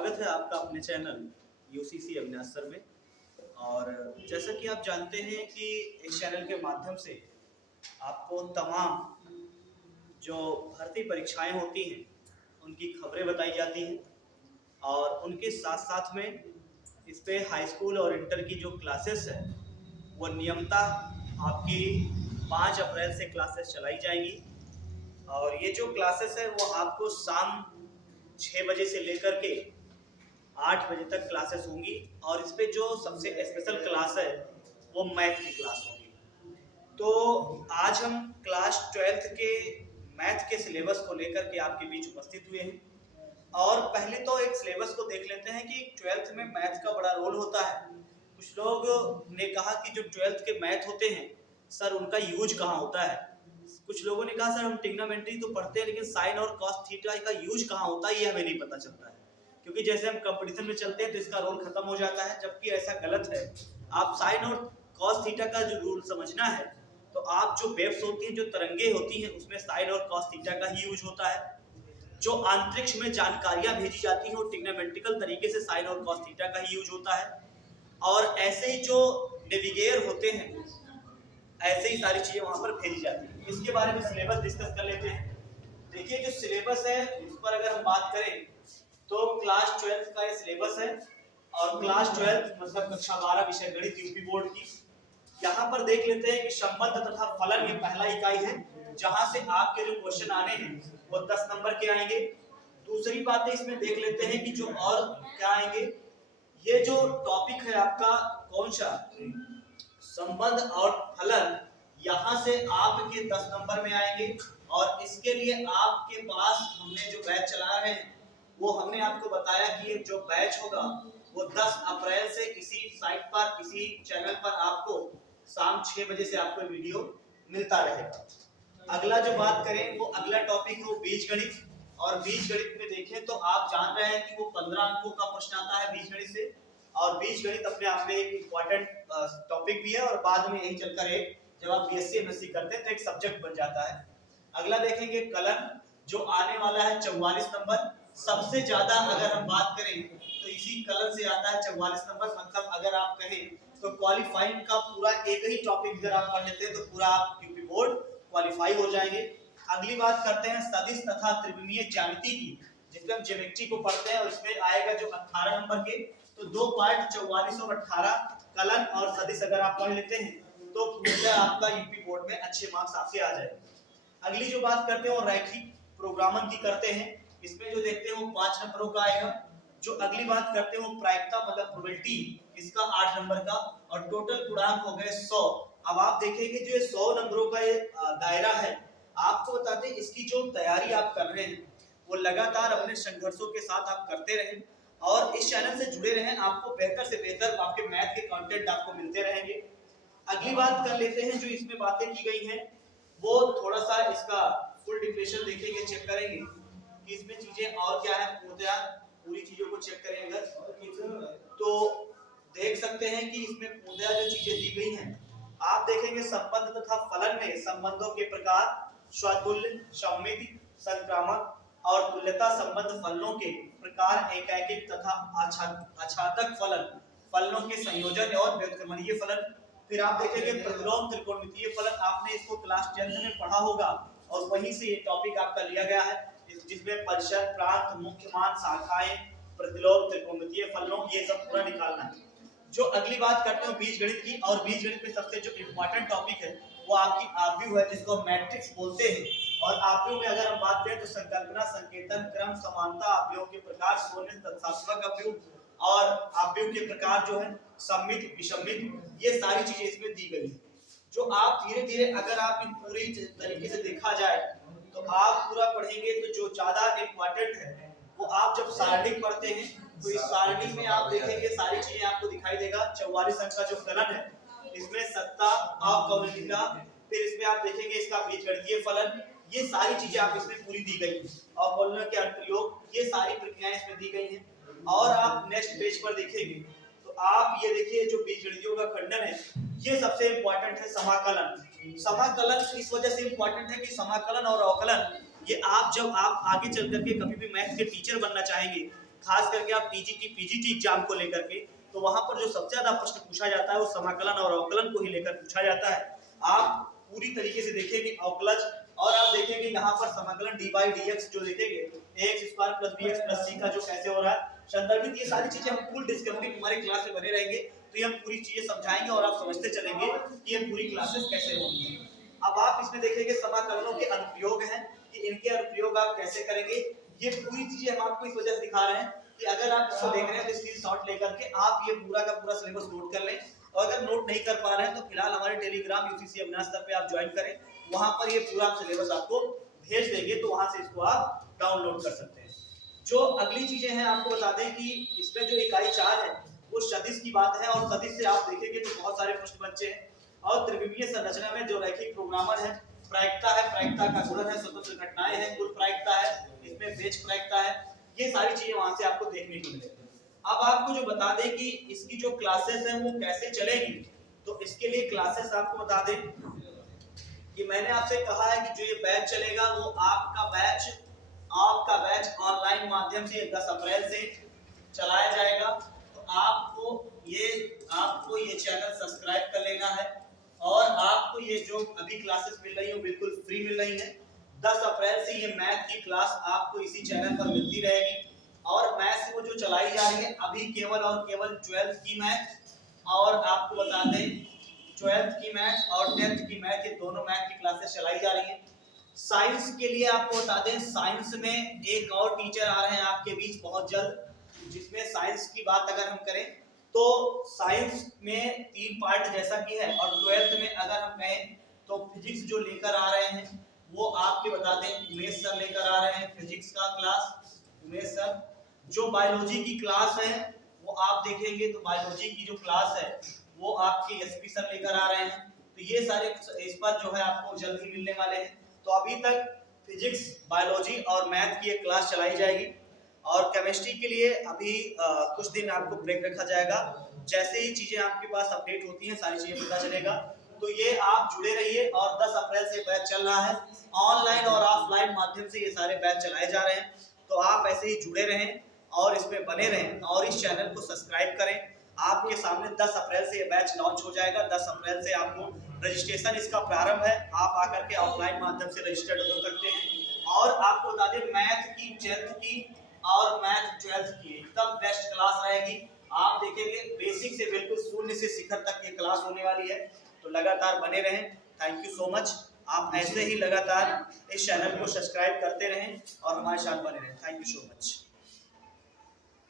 स्वागत है आपका अपने चैनल यूसीसी अविनाश सर में। और जैसा कि आप जानते हैं कि इस चैनल के माध्यम से आपको तमाम जो भर्ती परीक्षाएं होती हैं उनकी खबरें बताई जाती हैं और उनके साथ साथ में इस पे हाई स्कूल और इंटर की जो क्लासेस है वो नियमतः आपकी 5 अप्रैल से क्लासेस चलाई जाएंगी। और ये जो क्लासेस है वो आपको शाम 6 बजे से लेकर के 8 बजे तक क्लासेस होंगी। और इस पे जो सबसे स्पेशल क्लास है वो मैथ की क्लास होगी। तो आज हम क्लास 12th के मैथ के सिलेबस को लेकर के आपके बीच उपस्थित हुए हैं। और पहले तो एक सिलेबस को देख लेते हैं कि 12th में मैथ का बड़ा रोल होता है। कुछ लोग ने कहा कि जो 12th के मैथ होते हैं सर उनका यूज कहाँ होता है। कुछ लोगों ने कहा सर हम ट्रिग्नोमेट्री तो पढ़ते हैं लेकिन साइन और कॉस थीटा का यूज कहाँ होता है ये हमें नहीं पता चलता है, क्योंकि जैसे हम कंपटीशन में चलते हैं तो इसका रोल खत्म हो जाता है, जबकि ऐसा गलत है। आप साइन और कॉस थीटा का जो रूल समझना है तो आप जो वेव्स होती हैं, जो तरंगे होती हैं, उसमें साइन और कॉस थीटा का ही यूज होता है। जो अंतरिक्ष में जानकारियां भेजी जाती हैं वो ट्रिग्नोमेट्रिकल तरीके से साइन और कॉस थीटा का ही यूज होता है। और ऐसे ही जो नेविगेयर होते हैं ऐसे ही सारी चीजें वहां पर भेजी जाती हैं। इसके बारे में सिलेबस डिस्कस कर लेते हैं। देखिए जो सिलेबस है उस पर अगर हम बात करें तो क्लास 12th का ये सिलेबस है। और क्लास 12th मतलब कक्षा 12 विषय गणित यूपी बोर्ड की। यहाँ पर देख लेते हैं कि संबंध तथा फलन ये पहला इकाई है, जहां से आपके जो क्वेश्चन आने हैं वो 10 नंबर के आएंगे। दूसरी बातें इसमें देख लेते हैं कि जो और क्या आएंगे। ये जो टॉपिक है आपका कौन सा संबंध और फलन, यहाँ से आपके 10 नंबर में आएंगे। और इसके लिए आपके पास हमने जो बैच चला रहे हैं वो हमने आपको बताया कि ये जो बैच होगा वो 10 अप्रैल से इसी साइट पर किसी चैनल पर आपको शाम 6 बजे से आपको वीडियो मिलता रहेगा। अगला जो बात करें वो अगला टॉपिक है वो बीजगणित। और बीजगणित में देखें तो आप जान रहे हैं कि वो 15 अंकों का प्रश्न आता है बीजगणित से। और बीजगणित अपने आप में एक इम्पोर्टेंट टॉपिक भी है और बाद में यही चलकर एक जब आप बीएससी एमएससी करते हैं तो एक सब्जेक्ट बन जाता है। अगला देखेंगे कलन, जो आने वाला है 44 नंबर। सबसे ज्यादा अगर हम बात करें तो इसी कलन से आता है 44 नंबर। मतलब अगर आप कहें तो क्वालिफाइंग का पूरा एक ही टॉपिक अगर आप पढ़ लेते हैं तो पूरा आप यूपी बोर्ड क्वालिफाई हो जाएंगे। अगली बात करते हैं सदिश तथा त्रिकोणीय ज्यामिति की, जिसमें हम ज्योमेट्री को पढ़ते हैं। और इसमें आएगा जो 18 नंबर के, तो दो पार्ट 44 और 18 कलन और सदिश अगर आप पढ़ लेते हैं तो पूरा आपका यूपी बोर्ड में अच्छे मार्क्स आपके आ जाएंगे। अगली जो बात करते हैं वो रैखिक प्रोग्रामन की करते हैं। इसमें जो देखते हैं वो 5 नंबरों का आएगा। जो अगली बात करते हैं वो प्रायिकता मतलब प्रोबेबिलिटी, इसका 8 नंबर का। और टोटल पूर्णांक हो गए 100। अब आप देखेंगे जो ये 100 नंबरों का ये दायरा है, आपको बताते हैं इसकी जो तैयारी आप कर रहे हैं वो लगातार अपने संघर्षों के साथ आप करते रहें और इस चैनल से जुड़े रहें। आपको बेहतर से बेहतर आपके मैथ के कंटेंट आपको मिलते रहेंगे। अगली बात कर लेते हैं जो इसमें बातें की गई हैं वो थोड़ा सा इसका फुल डिफिनेशन देखेंगे, चेक करेंगे कि इसमें चीजें और क्या है। पूरी चीजों को चेक करेंगे तो देख सकते हैं कि इसमें पूर्णतः जो चीजें दी गई हैं आप देखेंगे। संबंध तथा फलन में संबंधों के प्रकार, स्वतुल्य, सममिति, संक्रामक और तुल्यता संबंध फलनों के प्रकार, एकैकिक तथा आच्छादक फलन, फलनों के संयोजन और व्युत्क्रमणीय फलन। फिर आप देखेंगे प्रतिलोम त्रिकोणमितीय फलन। आपने इसको क्लास 10th में पढ़ा होगा और वहीं से ये टॉपिक आपका लिया गया है, जिसमें परिषद, प्रांत, मुख्य मान, शाखाएं, प्रतिलोम त्रिकोणमितीय फलनों ये सब पूरा निकालना है। जो अगली बात करते हैं बीजगणित की। और बीजगणित में सबसे जो इम्पोर्टेंट टॉपिक है वो आपकी आव्यूह है, जिसको मैट्रिक्स बोलते हैं। और आव्यूह में अगर हम बात करें तो संकल्पना, संकेतन, क्रम, समानता, आव्यूह के प्रकार, शून्य, तत्समक आव्यूह और आव्यूह के प्रकार जो है सममित, विषमित, ये सारी चीजें इसमें दी गई है। जो आप धीरे धीरे अगर आप इन पूरी तरीके से देखा जाए तो आप पूरा पढ़ेंगे तो जो ज्यादा इम्पोर्टेंट है वो आप जब सारणी पढ़ते हैं तो इस सारणी में आप देखेंगे सारी चीजें आपको दिखाई देगा। 44 अंक का जो फलन है इसमें सत्ता, अवकलनिका, फिर इसमें आप देखेंगे इसका बीजगणितीय फलन, ये सारी चीजें आप इसमें पूरी दी गई है। अवकलनों के अनुप्रयोग, ये सारी प्रक्रियाएं इसमें दी गई हैं। और आप नेक्स्ट पेज पर देखेंगे तो आप ये देखिए जो बीजगणितियों का खंडन है ये सबसे इंपॉर्टेंट है। समाकलन, समाकलन इस वजह से इंपॉर्टेंट है कि समाकलन और अवकलन ये आप जब आप आगे चल करके कभी भी मैथ के टीचर बनना चाहेंगे खास करके आप टीजीटी पीजीटी एग्जाम को लेकर के, तो वहां पर जो सबसे ज्यादा प्रश्न पूछा जाता है वो समाकलन और अवकलन को ही लेकर पूछा जाता है। आप पूरी तरीके से देखेंगे अवकलज, और आप देखेंगे यहाँ पर समाकलन dy dx जो देखेंगे ax² + bx + c का जो कैसे हो रहा है संदर्भित, ये सारी चीजें हम फुल डिस्कवरी हमारे क्लास में बने रहेंगे, तो ये हम पूरी चीजें समझाएंगे और आप समझते चलेंगे कि ये पूरी क्लासेस कैसे होंगी। अब आप इसमें देखेंगे समाकलनों के अनुप्रयोग हैं कि इनके अनुप्रयोग आप कैसे करेंगे, ये पूरी चीजें हम आपको इस वजह से दिखा रहे हैं कि अगर आप इसको देख रहे हैं तो स्क्रीनशॉट लेकर के आप ये पूरा का पूरा सिलेबस नोट कर लें, और अगर नोट नहीं कर पा रहे हैं तो फिलहाल हमारे टेलीग्राम यूसीसी अविनाश सर पे आप ज्वाइन करें, वहां पर ये पूरा सिलेबस आपको भेज देंगे, तो वहां से इसको आप डाउनलोड कर सकते हैं। जो अगली चीजें हैं आपको बता दें कि इसमें जो इकाई 4 है वो सदिश की बात है, और सदिश से आप देखेंगे तो बहुत सारे प्रश्न बच्चे हैं, और त्रिविमीय संरचना में जो रैखिक प्रोग्रामर है, प्रायिकता है, प्रायिकता का गुणन है, स्वतंत्र घटनाएं हैं, कुल प्रायिकता है, इसमें बेच प्रायिकता है, ये सारी चीजें वहां से आपको देखने को मिलेगी। अब आपको जो बता दें कि इसकी जो क्लासेस हैं वो कैसे चलेगी, तो इसके लिए क्लासेस आपको बता दें कि मैंने आपसे कहा है कि जो ये बैच चलेगा वो आपका बैच ऑनलाइन माध्यम से 10 अप्रैल से चलाया जाएगा। तो आपको ये चैनल सब्सक्राइब कर लेना है, और आपको ये जो अभी क्लासेस मिल रही है वो बिल्कुल फ्री मिल रही है। 10 अप्रैल से ये मैथ की क्लास आपको इसी चैनल पर मिलती रहेगी, और मैथ वो जो चलाई जा रही है अभी केवल और केवल 12th की मैथ, और आपको बता दें 12th की मैथ और 10th की मैथ, ये दोनों मैथ की क्लासेस चलाई जा रही हैं। साइंस के लिए आपको बता दें, साइंस में एक और टीचर आ रहे हैं आपके बीच बहुत जल्द, जिसमें साइंस की बात अगर हम करें तो साइंस में 3 पार्ट जैसा कि है, और 12th में अगर हम कहें तो फिजिक्स जो लेकर आ रहे हैं वो आपके बता दें उमेश सर लेकर आ रहे हैं फिजिक्स का क्लास, उमेश सर। जो बायोलॉजी की क्लास है वो आप देखेंगे तो बायोलॉजी की जो क्लास है वो आपके एसपी सर लेकर आ रहे हैं, तो ये सारे इस पर जो है आपको जल्द ही मिलने वाले हैं। तो अभी तक फिजिक्स, बायोलॉजी और मैथ की एक क्लास चलाई जाएगी, और केमिस्ट्री के लिए अभी कुछ दिन आपको ब्रेक रखा जाएगा। जैसे ही चीजें आपके पास अपडेट होती हैं सारी चीजें पता चलेगा, तो ये आप जुड़े रहिए। और 10 अप्रैल से बैच चल रहा है, ऑनलाइन और ऑफलाइन माध्यम से ये सारे बैच चलाए जा रहे हैं, तो आप ऐसे ही जुड़े रहें और इसमें बने रहें, और इस चैनल को सब्सक्राइब करें। आपके सामने 10 अप्रैल से ये बैच लॉन्च हो जाएगा। 10 अप्रैल से आपको रजिस्ट्रेशन इसका प्रारंभ है, आप आकर के ऑफलाइन माध्यम से रजिस्टर्ड हो सकते हैं। और आपको बता दें मैथ की 10th की और मैथ 12th की एकदम बेस्ट क्लास रहेगी। आप देखेंगे बेसिक से बिल्कुल शून्य से शिखर तक ये क्लास होने वाली है, तो लगातार बने रहें। Thank you so much. आप ऐसे ही लगातार इस चैनल को सब्सक्राइब करते रहें और हमारे साथ बने रहें। Thank you so much.